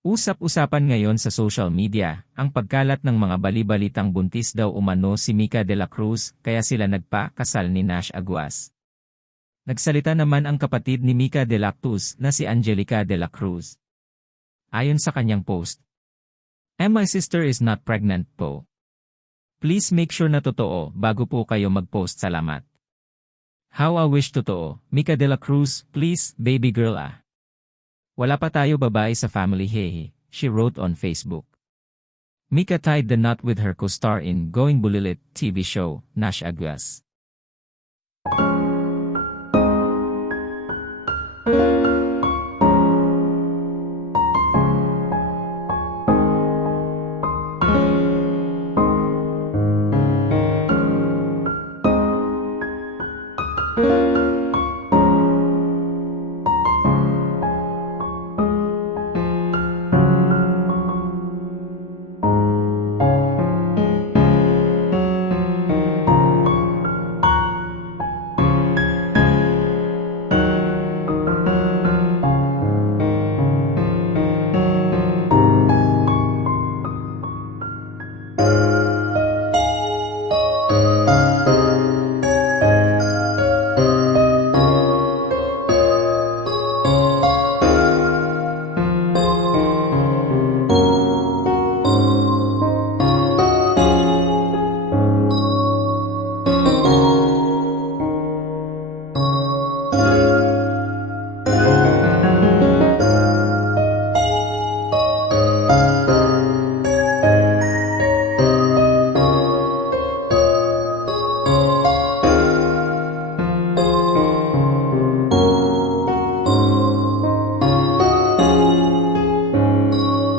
Usap-usapan ngayon sa social media, ang pagkalat ng mga bali-balitang buntis daw umano si Mika De La Cruz kaya sila nagpa-kasal ni Nash Aguas. Nagsalita naman ang kapatid ni Mika De La Cruz na si Angelica De La Cruz. Ayon sa kanyang post, "My sister is not pregnant po. Please make sure na totoo bago po kayo mag-post, salamat. How I wish totoo, Mika De La Cruz, please, baby girl ah. Wala pa tayo babae sa family hehe," she wrote on Facebook. Mika tied the knot with her co-star in Going Bulilit TV show, Nash Aguas.